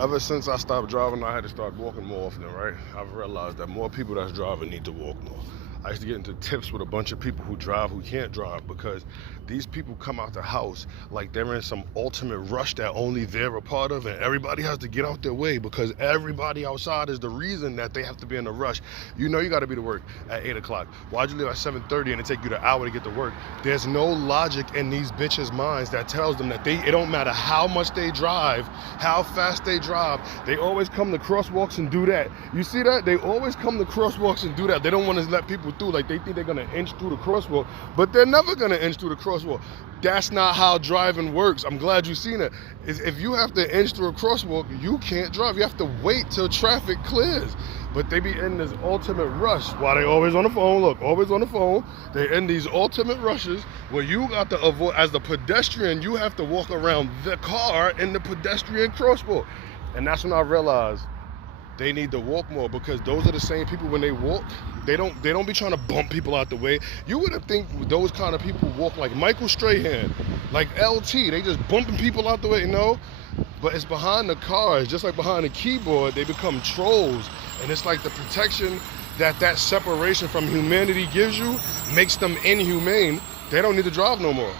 Ever since I stopped driving, I had to start walking more often, right? I've realized that more people that's driving need to walk more. I used to get into tips with a bunch of people who drive who can't drive because these people come out the house like they're in some ultimate rush that only they're a part of, and everybody has to get out their way because everybody outside is the reason that they have to be in a rush. You know you got to be to work at 8 o'clock. Why'd you leave at 7:30 and it take you the hour to get to work? There's no logic in these bitches' minds that tells them that it don't matter how much they drive, how fast they drive, they always come to crosswalks and do that. You see that? They always come to crosswalks and do that. They don't want to let people through, like they think they're gonna inch through the crosswalk, but they're never gonna inch through the crosswalk. That's not how driving works. I'm glad you've seen it. If you have to inch through a crosswalk, you can't drive. You have to wait till traffic clears. But they be in this ultimate rush while they always on the phone. Look, always on the phone. They're in these ultimate rushes where you got to avoid, as the pedestrian, you have to walk around the car in the pedestrian crosswalk. And that's when I realized they need to walk more, because those are the same people when they walk, they don't be trying to bump people out the way. You wouldn't think those kind of people walk like Michael Strahan, like LT. They just bumping people out the way, But it's behind the cars, just like behind the keyboard, they become trolls. And it's like the protection that separation from humanity gives you makes them inhumane. They don't need to drive no more.